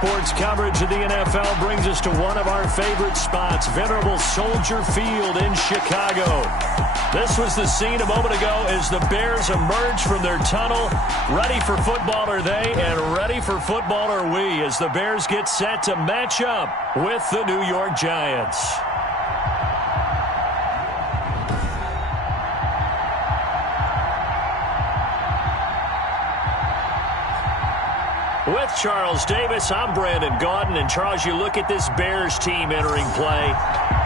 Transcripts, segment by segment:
sports coverage of the NFL brings us to one of our favorite spots, venerable Soldier Field in Chicago. This was the scene a moment ago as the Bears emerged from their tunnel. Ready for football are they, and ready for football are we, as the Bears get set to match up with the New York Giants. With Charles Davis, I'm Brandon Gaudin. And Charles, you look at this Bears team entering play.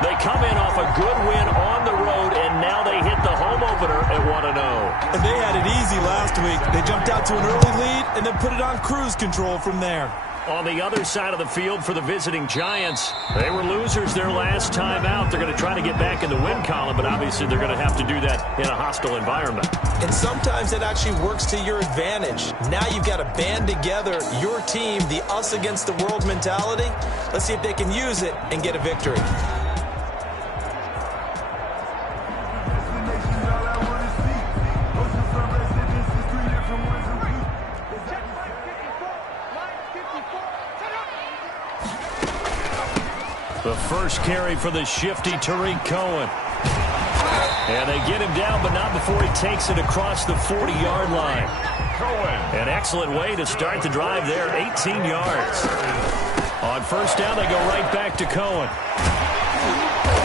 They come in off a good win on the road, and now they hit the home opener at 1-0. And they had it easy last week. They jumped out to an early lead and then put it on cruise control from there. On the other side of the field for the visiting Giants, they were losers their last time out. They're going to try to get back in the win column, but obviously they're going to have to do that in a hostile environment. And sometimes it actually works to your advantage. Now you've got to band together your team, the us against the world mentality. Let's see if they can use it and get a victory. The first carry for the shifty Tariq Cohen. And they get him down, but not before he takes it across the 40-yard line. An excellent way to start the drive there, 18 yards. On first down, they go right back to Cohen.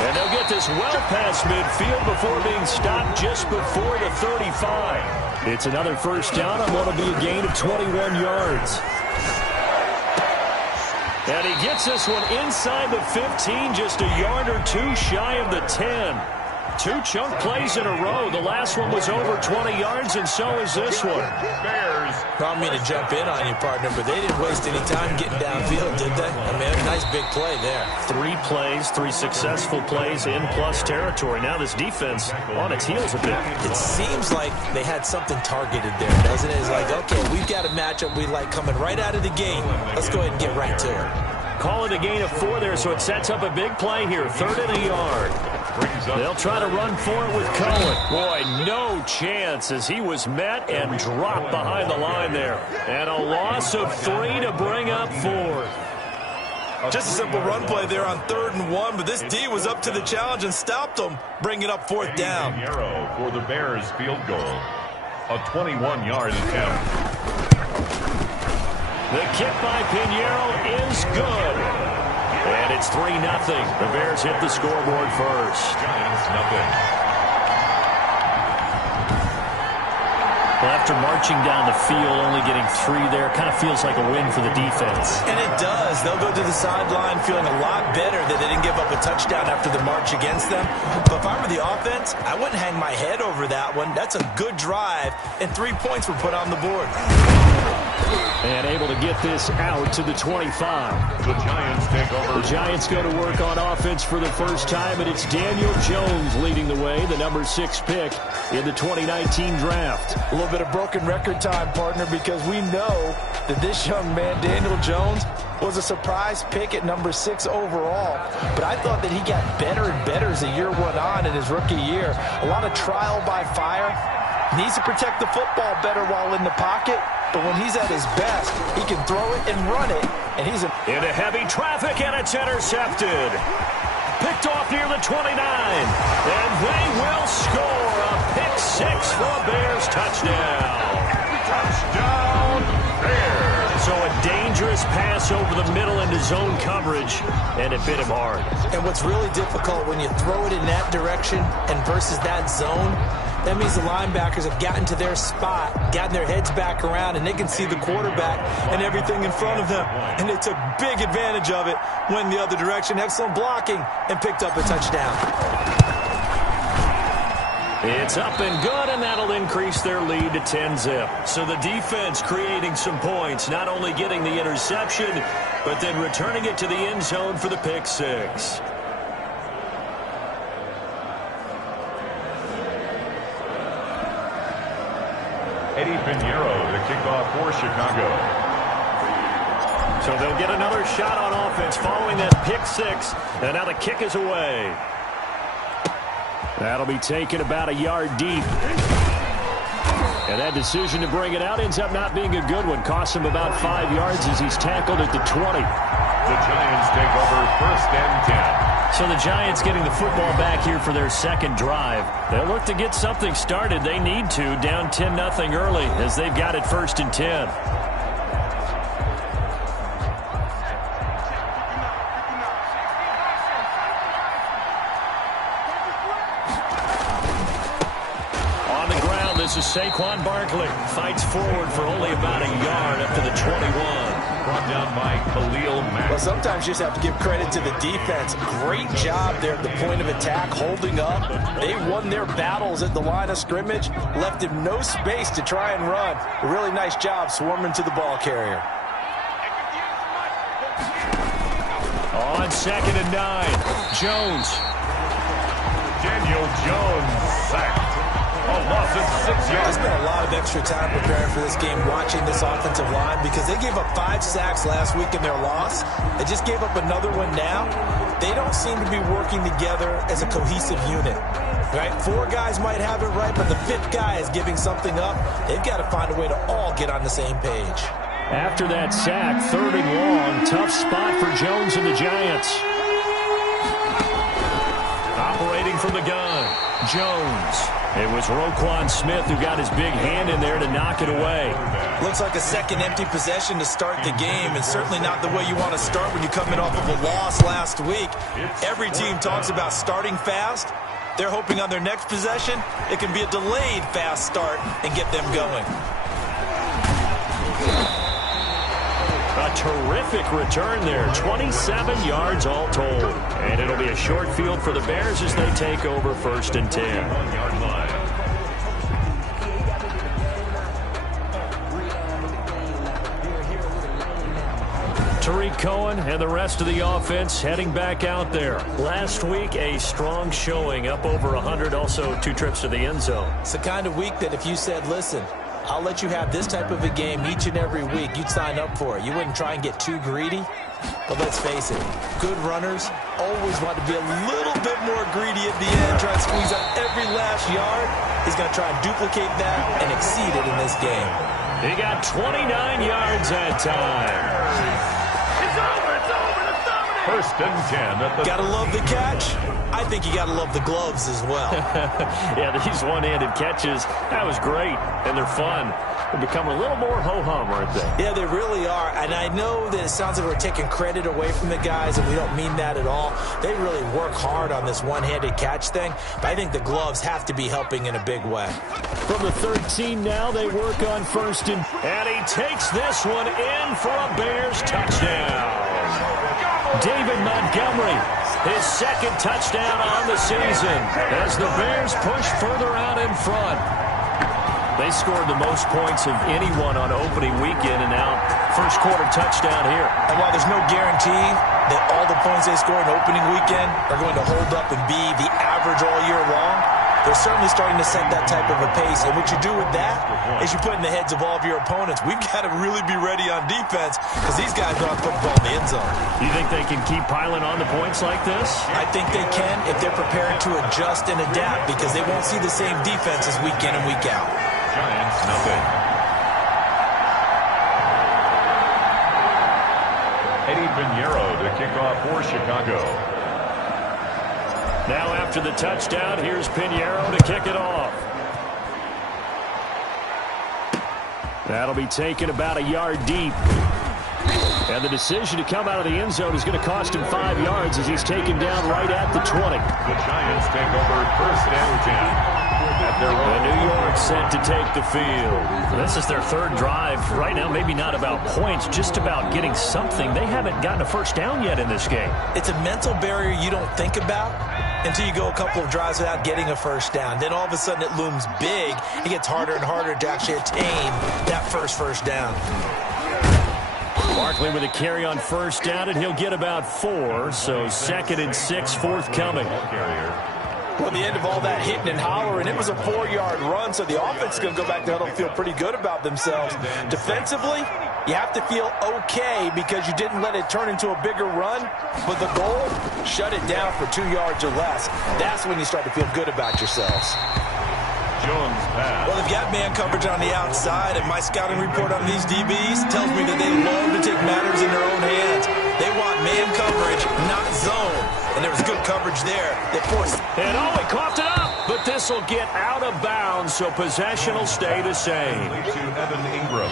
And they'll get this well past midfield before being stopped just before the 35. It's another first down on what will be a gain of 21 yards. And he gets this one inside the 15, just a yard or two shy of the 10. Two chunk plays in a row. The last one was over 20 yards, and so is this one. Bears. I don't mean to jump in on you, partner, but they didn't waste any time getting downfield, did they? I mean, a nice big play there. 3 plays, 3 successful plays in plus territory. Now this defense on its heels a bit. It seems like they had something targeted there, doesn't it? It's like, okay, we've got a matchup we like coming right out of the gate. Let's go ahead and get right to it. Call it a gain of 4 there, so it sets up a big play here. 3rd and a yard. They'll try to run for it with Cohen. Boy, no chance as he was met and dropped behind the line there. And a loss of 3 to bring up 4. Just a simple run play there on 3rd and 1, but this D was up to the challenge and stopped them, bringing up 4th down. Pinheiro for the Bears field goal. A 21-yard attempt. The kick by Pinheiro is good. And it's 3-0. The Bears hit the scoreboard first. Giants, nothing. Well, after marching down the field, only getting 3 there, kind of feels like a win for the defense. And it does. They'll go to the sideline feeling a lot better that they didn't give up a touchdown after the march against them. But if I were the offense, I wouldn't hang my head over that one. That's a good drive, and 3 points were put on the board. And able to get this out to the 25. The Giants take over. The Giants go to work on offense for the first time, and it's Daniel Jones leading the way, the number 6 pick in the 2019 draft. A little bit of broken record time, partner, because we know that this young man, Daniel Jones, was a surprise pick at number 6 overall. But I thought that he got better and better as the year went on in his rookie year. A lot of trial by fire. Needs to protect the football better while in the pocket. But when he's at his best, he can throw it and run it. And he's into heavy traffic, and it's intercepted. Picked off near the 29. And they will score a pick 6 for a Bears touchdown. Touchdown, Bears. So a dangerous pass over the middle into zone coverage, and it bit him hard. And what's really difficult when you throw it in that direction and versus that zone, that means the linebackers have gotten to their spot, gotten their heads back around, and they can see the quarterback and everything in front of them. And they took big advantage of it, went the other direction, excellent blocking, and picked up a touchdown. It's up and good, and that'll increase their lead to 10-zip. So the defense creating some points, not only getting the interception, but then returning it to the end zone for the pick 6. Eddie Pinheiro, the kickoff for Chicago. So they'll get another shot on offense following that pick 6, and now the kick is away. That'll be taken about a yard deep. And that decision to bring it out ends up not being a good one. Costs him about 5 yards as he's tackled at the 20. The Giants take over 1st and 10. So the Giants getting the football back here for their second drive. They'll look to get something started. They need to, down 10-0 early as they've got it 1st and 10. This is Saquon Barkley. Fights forward for only about a yard up to the 21. Brought down by Khalil Mack. Well, sometimes you just have to give credit to the defense. Great job there at the point of attack, holding up. They won their battles at the line of scrimmage, left him no space to try and run. A really nice job swarming to the ball carrier. On 2nd and 9, Jones. Daniel Jones sacked. A loss of 6 yards. I spent a lot of extra time preparing for this game, watching this offensive line, because they gave up 5 sacks last week in their loss. They just gave up another one now. They don't seem to be working together as a cohesive unit. Right? 4 guys might have it right, but the 5th guy is giving something up. They've got to find a way to all get on the same page. After that sack, 3rd and long, tough spot for Jones and the Giants. Operating from the gun, Jones. It was Roquan Smith who got his big hand in there to knock it away. Looks like a second empty possession to start the game, and certainly not the way you want to start when you come in off of a loss last week. Every team talks about starting fast. They're hoping on their next possession, it can be a delayed fast start and get them going. A terrific return there, 27 yards all told. And it'll be a short field for the Bears as they take over 1st and 10. 1-yard line. Tariq Cohen and the rest of the offense heading back out there. Last week, a strong showing, up over 100, also 2 trips to the end zone. It's the kind of week that if you said, listen, I'll let you have this type of a game each and every week, you'd sign up for it. You wouldn't try and get too greedy. But let's face it, good runners always want to be a little bit more greedy at the end, try to squeeze out every last yard. He's going to try and duplicate that and exceed it in this game. He got 29 yards that time. 1st and 10. Gotta love the catch. I think you gotta love the gloves as well. Yeah, these one-handed catches, that was great, and they're fun. They become a little more ho-hum, aren't they? Yeah, they really are, and I know that it sounds like we're taking credit away from the guys, and we don't mean that at all. They really work hard on this one-handed catch thing, but I think the gloves have to be helping in a big way. From the 13 now, they work on 1st and he takes this one in for a Bears touchdown. David Montgomery, his 2nd touchdown on the season as the Bears push further out in front. They scored the most points of anyone on opening weekend, and now 1st quarter touchdown here. And while there's no guarantee that all the points they score in opening weekend are going to hold up and be the average all year long, they're certainly starting to set that type of a pace. And what you do with that is you put in the heads of all of your opponents, we've got to really be ready on defense because these guys know how to put the ball in the end zone. You think they can keep piling on the points like this? I think they can if they're prepared to adjust and adapt, because they won't see the same defenses week in and week out. Giants, nothing. Eddie Pinheiro to kick off for Chicago. Now after the touchdown, here's Pinheiro to kick it off. That'll be taken about a yard deep. And the decision to come out of the end zone is going to cost him 5 yards as he's taken down right at the 20. The Giants take over 1st and 10. And New York set to take the field. This is their 3rd drive. Right now, maybe not about points, just about getting something. They haven't gotten a 1st down yet in this game. It's a mental barrier you don't think about until you go a couple of drives without getting a 1st down. Then all of a sudden it looms big. It gets harder and harder to actually attain that first down. Barkley with a carry on 1st down, and he'll get about 4. So 2nd and 6 forthcoming. Well, the end of all that hitting and hollering, it was a 4-yard run, so the offense is going to go back there and feel pretty good about themselves. Defensively, you have to feel okay because you didn't let it turn into a bigger run, but the goal, shut it down for 2 yards or less. That's when you start to feel good about yourselves. Jones pass. Well, they've got man coverage on the outside, and my scouting report on these DBs tells me that they love to take matters in their own hands. They want man coverage, not zone. And there was good coverage there that forced. And he coughed it up, but this will get out of bounds, so possession will stay the same. To Evan Ingram.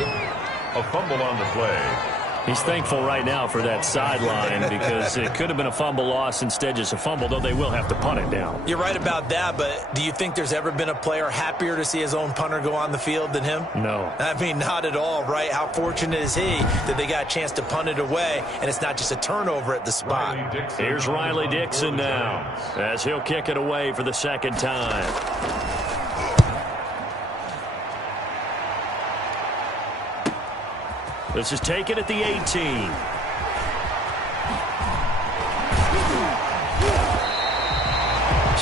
A fumble on the play. He's thankful right now for that sideline because it could have been a fumble loss, instead just a fumble, though they will have to punt it down. You're right about that, but do you think there's ever been a player happier to see his own punter go on the field than him? No. I mean, not at all, right? How fortunate is he that they got a chance to punt it away, and it's not just a turnover at the spot. Here's Riley Dixon now as he'll kick it away for the second time. This is taken at the 18.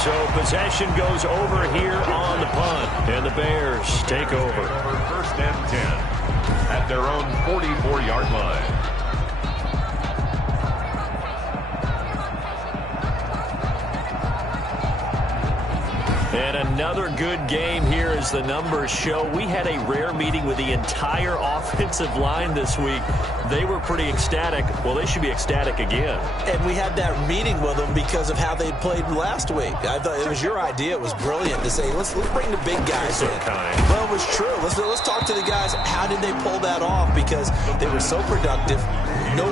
So possession goes over here on the punt, and the Bears take over. First and 10 at their own 44-yard line. And another good game here as the numbers show. We had a rare meeting with the entire offensive line this week. They were pretty ecstatic. Well, they should be ecstatic again. And we had that meeting with them because of how they played last week. I thought it was your idea. It was brilliant to say, let's bring the big guys in. Well, it was true. Let's talk to the guys. How did they pull that off? Because they were so productive. No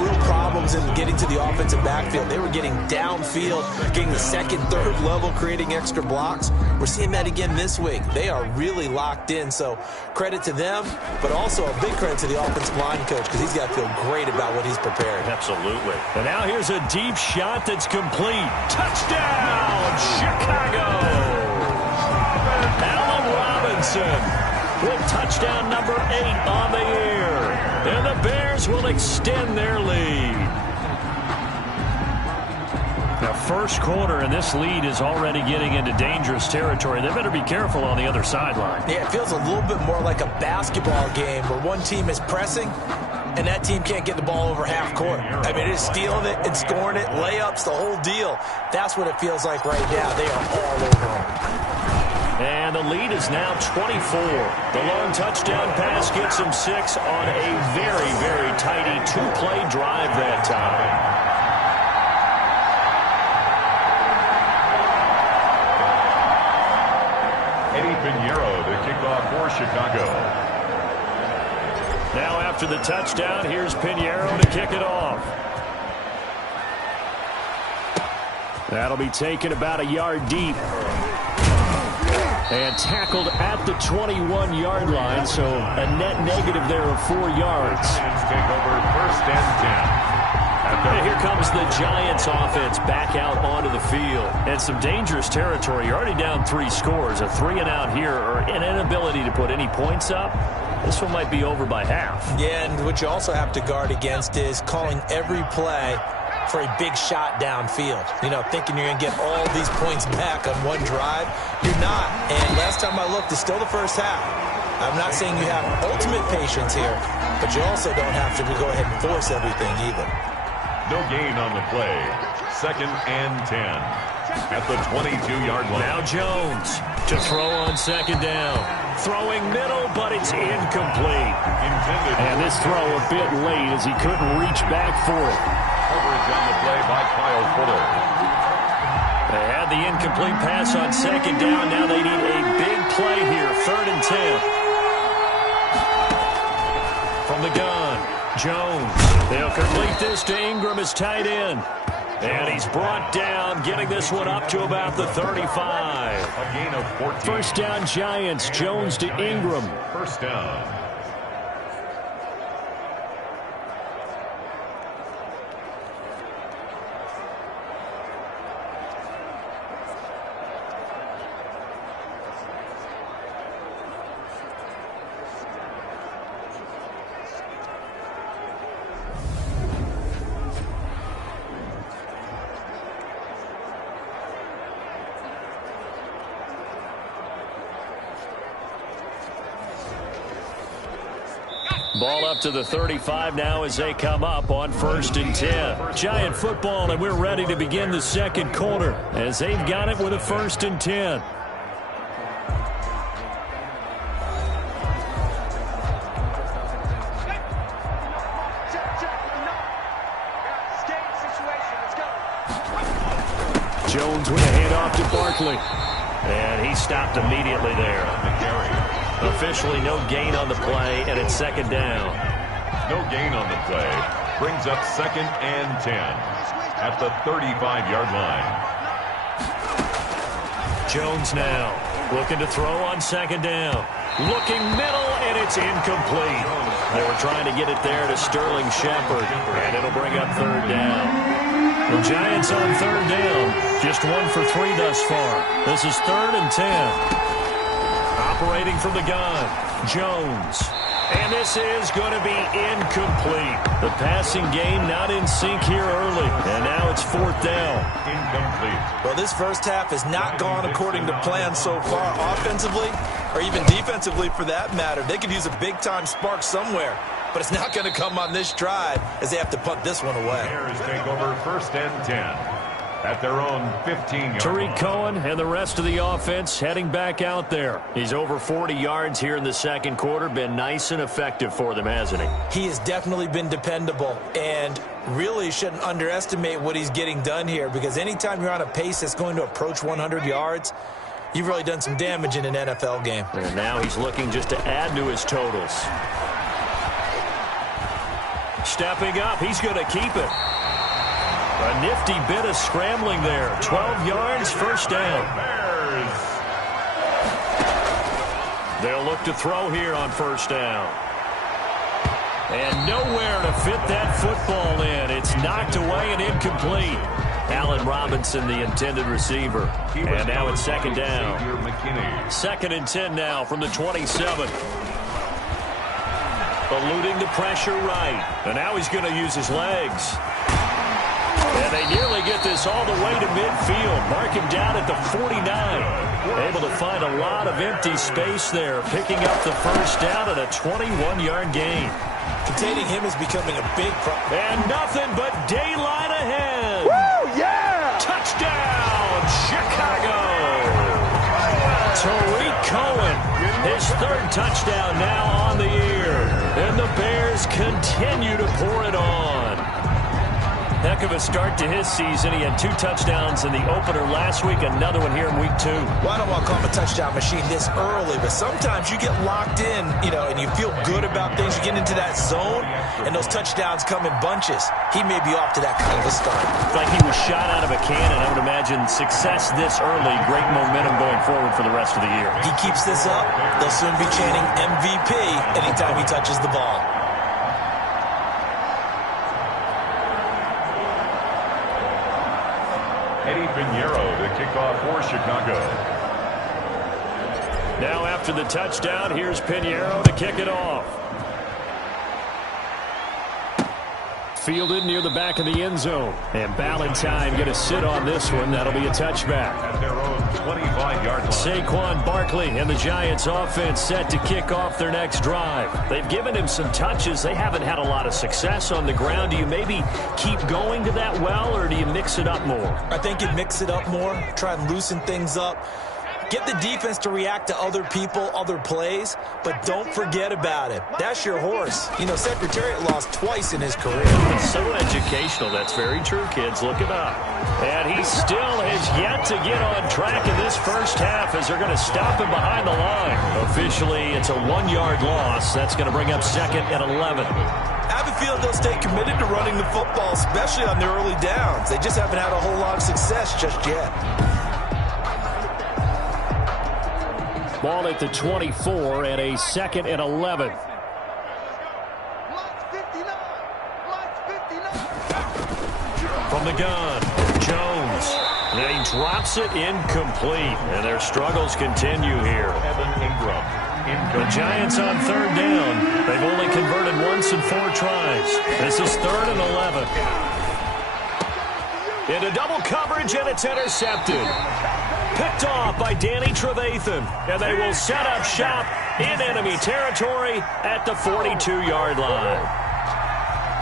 real problems in getting to the offensive backfield. They were getting downfield, getting the second, third level, creating extra blocks. We're seeing that again this week. They are really locked in. So credit to them, but also a big credit to the offensive line coach because he's got to feel great about what he's prepared. Absolutely. And now here's a deep shot that's complete. Touchdown, Chicago! Allen Robinson with touchdown number 8 on the year. And the Bears will extend their lead. Now, first quarter, and this lead is already getting into dangerous territory. They better be careful on the other sideline. Yeah, it feels a little bit more like a basketball game where one team is pressing and that team can't get the ball over half court. I mean, it is stealing it and scoring it, layups, the whole deal. That's what it feels like right now. They are all over them. And the lead is now 24. The long touchdown pass gets them 6 on a very, very tidy two-play drive that time. Eddie Pinheiro to kick off for Chicago. Now after the touchdown, here's Pinheiro to kick it off. That'll be taken about a yard deep. And tackled at the 21-yard line, so a net negative there of 4 yards. Take over first and 10. And here comes the Giants offense back out onto the field. And some dangerous territory. You're already down 3 scores. A 3-and-out here, or an inability to put any points up. This one might be over by half. Yeah, and what you also have to guard against is calling every play for a big shot downfield. You know, thinking you're going to get all these points back on one drive. You're not. And last time I looked, it's still the first half. I'm not saying you have ultimate patience here, but you also don't have to go ahead and force everything either. No gain on the play. Second and 10 at the 22-yard line. Now Jones to throw on second down. Throwing middle, but it's incomplete. And this throw a bit late as he couldn't reach back for it. Coverage on the play by Kyle Fuller. They had the incomplete pass on second down. Now they need a big play here. 3rd and 10. From the gun, Jones. They'll complete this to Ingram as tight end. And he's brought down, getting this one up to about the 35. A gain of 14. First down, Giants. Jones to Ingram. First down. Ball up to the 35 now as they come up on 1st and 10. Giant football, and we're ready to begin the second quarter as they've got it with a 1st and 10. Jones with a handoff to Barkley. And he stopped immediately there. Officially no gain on the play, and it's second down. No gain on the play. Brings up 2nd and 10 at the 35-yard line. Jones now looking to throw on second down. Looking middle, and it's incomplete. They were trying to get it there to Sterling Shepard, and it'll bring up third down. The Giants on third down. Just 1 for 3 thus far. This is 3rd and 10. Operating from the gun, Jones. And this is going to be incomplete. The passing game not in sync here early. And now it's 4th down. Incomplete. Well, this first half has not gone according to plan so far offensively, or even defensively for that matter. They could use a big-time spark somewhere, but it's not going to come on this drive as they have to punt this one away. Bears take over 1st and 10. At their own 15-yard Tariq line. Cohen and the rest of the offense heading back out there. He's over 40 yards here in the second quarter. Been nice and effective for them, hasn't he? He has definitely been dependable, and really shouldn't underestimate what he's getting done here, because anytime you're on a pace that's going to approach 100 yards, you've really done some damage in an NFL game. And now he's looking just to add to his totals. Stepping up, he's going to keep it. A nifty bit of scrambling there. 12 yards, first down. They'll look to throw here on first down. And nowhere to fit that football in. It's knocked away and incomplete. Allen Robinson, the intended receiver. And now it's second down. 2nd and 10 now from the 27. Eluding the pressure right. And now he's going to use his legs. And they nearly get this all the way to midfield. Mark him down at the 49. Able to find a lot of empty space there. Picking up the first down at a 21-yard gain. Containing him is becoming a big problem. And nothing but daylight ahead. Woo, yeah! Touchdown, Chicago! Tariq Cohen, his 3rd touchdown now on the year. And the Bears continue to pour it on. Heck of a start to his season. He had 2 touchdowns in the opener last week, another one here in week 2. Well, I don't want to call him a touchdown machine this early, but sometimes you get locked in, and you feel good about things. You get into that zone, and those touchdowns come in bunches. He may be off to that kind of a start. It's like he was shot out of a cannon. I would imagine success this early, great momentum going forward for the rest of the year. He keeps this up, they'll soon be chanting MVP anytime he touches the ball. Eddie Pinheiro to kick off for Chicago. Now after the touchdown, here's Pinheiro to kick it off. Fielded near the back of the end zone. And Ballantyne going to sit on this one. That'll be a touchback. At their own 25-yard line. Saquon Barkley and the Giants offense set to kick off their next drive. They've given him some touches. They haven't had a lot of success on the ground. Do you maybe keep going to that well, or do you mix it up more? I think you mix it up more, try and loosen things up. Get the defense to react to other people, other plays, but don't forget about it. That's your horse. Secretariat lost twice in his career. It's so educational. That's very true, kids. Look it up. And he still has yet to get on track in this first half as they're going to stop him behind the line. Officially, it's a 1-yard loss. That's going to bring up 2nd and 11. I have a feeling they'll stay committed to running the football, especially on their early downs. They just haven't had a whole lot of success just yet. Ball at the 24 and a 2nd and 11. From the gun, Jones. And he drops it incomplete. And their struggles continue here. Evan Ingram. The Giants on third down. They've only converted once in 4 tries. This is 3rd and 11. Into double coverage, and it's intercepted. Picked off by Danny Trevathan. And they will set up shop in enemy territory at the 42-yard line.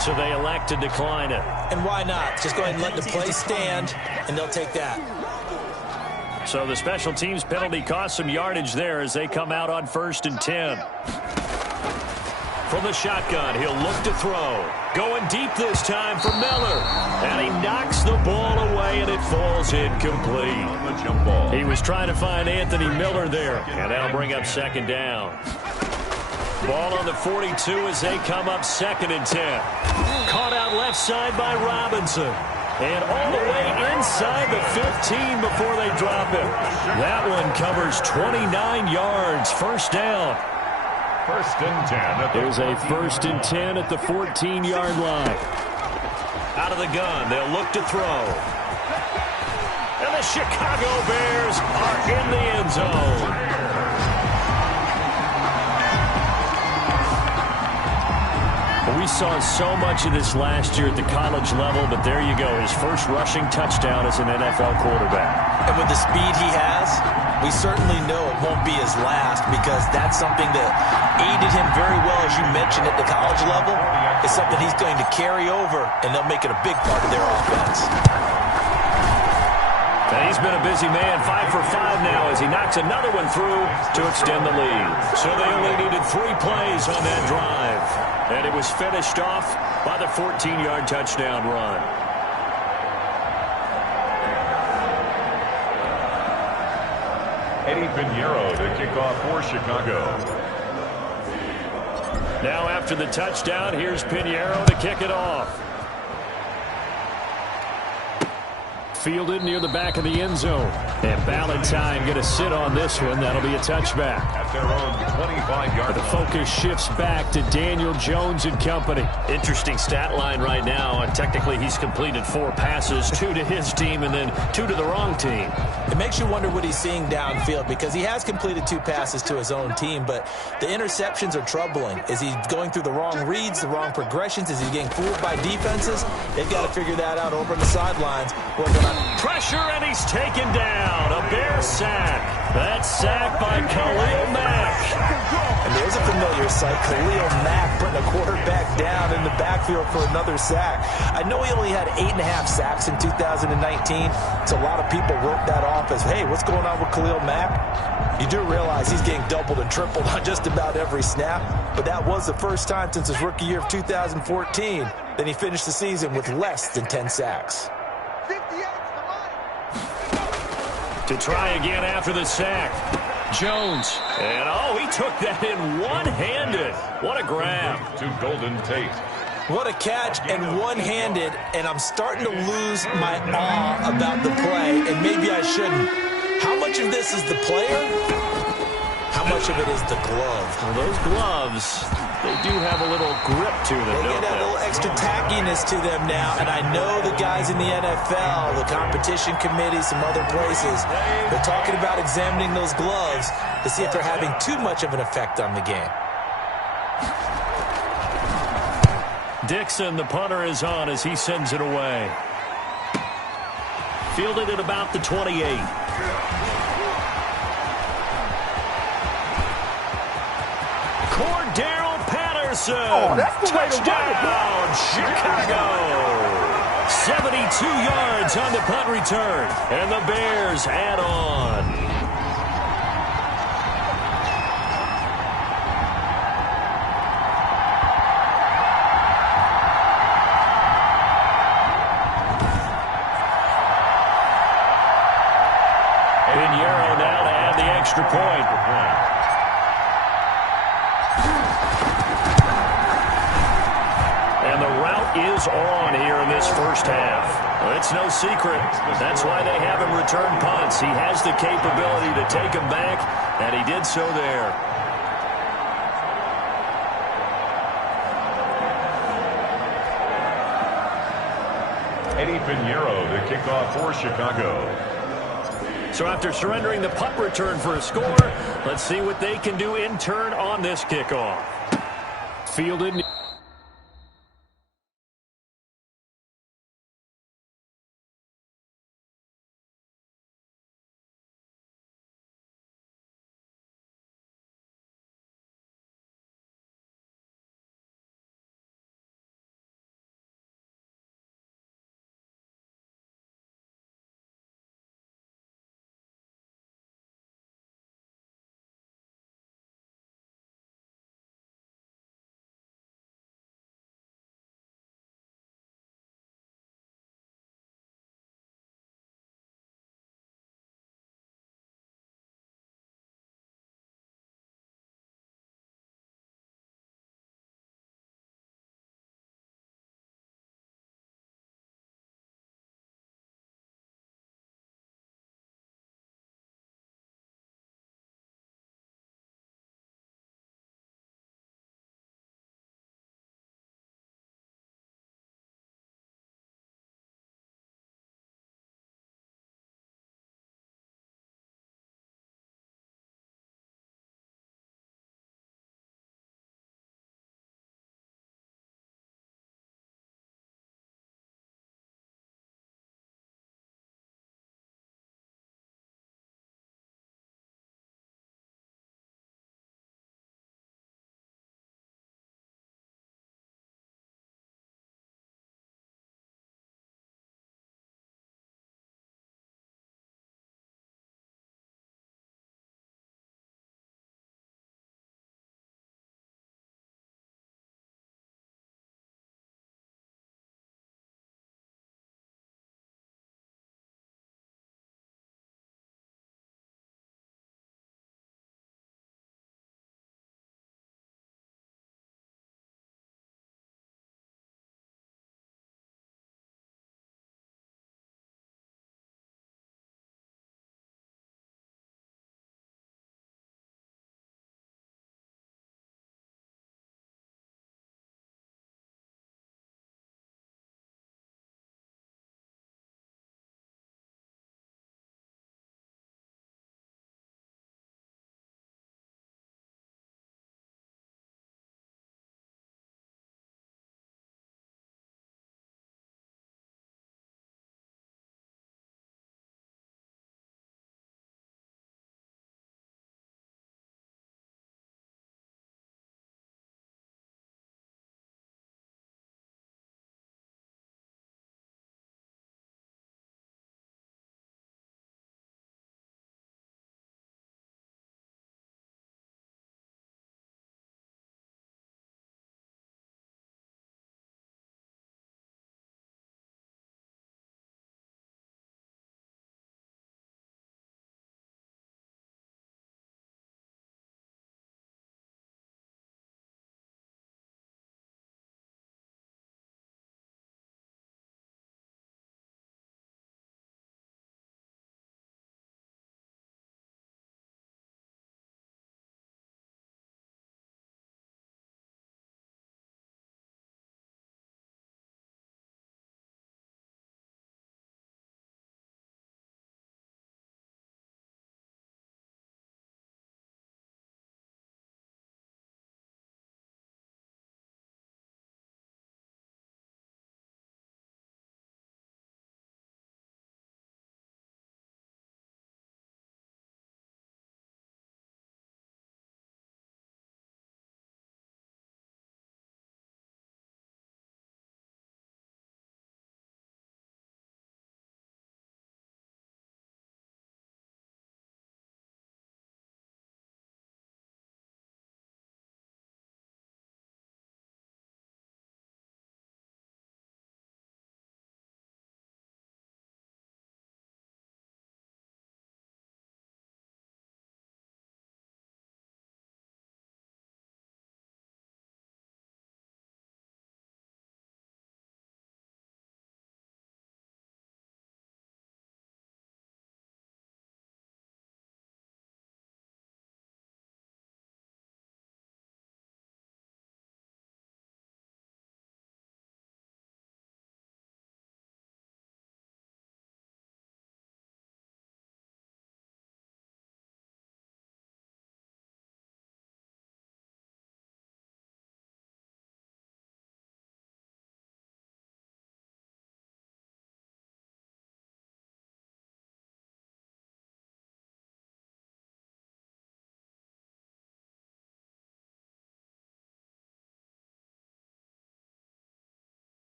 So they elect to decline it. And why not? Just go ahead and let the play stand, and they'll take that. So the special teams penalty cost some yardage there as they come out on 1st and 10. From the shotgun, he'll look to throw. Going deep this time for Miller. And he knocks the ball away, and it falls incomplete. The jump ball. He was trying to find Anthony Miller there, and that'll bring up second down. Ball on the 42 as they come up 2nd and 10. Caught out left side by Robinson. And all the way inside the 15 before they drop him. That one covers 29 yards. First down. 1st and 10. There's a 1st and 10 at the 14-yard line. Out of the gun, they'll look to throw. And the Chicago Bears are in the end zone. We saw so much of this last year at the college level, but there you go. His first rushing touchdown as an NFL quarterback. And with the speed he has, we certainly know it won't be his last, because that's something that aided him very well, as you mentioned, at the college level. It's something he's going to carry over, and they'll make it a big part of their offense. And he's been a busy man, 5 for 5 now as he knocks another one through to extend the lead. So they only needed 3 plays on that drive. And it was finished off by the 14-yard touchdown run. Eddie Pinheiro to kick off for Chicago. Now after the touchdown, here's Pinheiro to kick it off. Fielded near the back of the end zone. And Ballantyne going to sit on this one. That'll be a touchback. At their own 25-yard The focus shifts back to Daniel Jones and company. Interesting stat line right now. And technically, he's completed 4 passes, 2 to his team and then 2 to the wrong team. It makes you wonder what he's seeing downfield, because he has completed 2 passes to his own team, but the interceptions are troubling. Is he going through the wrong reads, the wrong progressions? Is he getting fooled by defenses? They've got to figure that out over on the sidelines. Pressure, and he's taken down. A Bear sack. That sack by Khalil Mack. And there's a familiar sight. Khalil Mack putting a quarterback down in the backfield for another sack. I know he only had 8.5 sacks in 2019, so a lot of people wrote that off as, hey, what's going on with Khalil Mack? You do realize he's getting doubled and tripled on just about every snap, but that was the first time since his rookie year of 2014 that he finished the season with less than 10 sacks. To try again after the sack. Jones. And, oh, he took that in one-handed. What a grab. To Golden Tate. What a catch, and one-handed, and I'm starting to lose my awe about the play, and maybe I shouldn't. How much of this is the player? How much of it is the glove? Well, those gloves, they do have a little grip to them, They don't get a little extra tackiness to them now, and I know the guys in the NFL, the competition committee, some other places, they're talking about examining those gloves to see if they're having too much of an effect on the game. Dixon, the punter, is on as he sends it away. Fielded at about the 28. Cordero Patterson. Oh, that's the touchdown, Chicago. 72 yards on the punt return, and the Bears add on. Pinheiro now to add the extra point. And the route is on here in this first half. Well, it's no secret. That's why they have him return punts. He has the capability to take them back, and he did so there. Eddie Pinheiro to kick off for Chicago. So after surrendering the punt return for a score, let's see what they can do in turn on this kickoff. Fielded.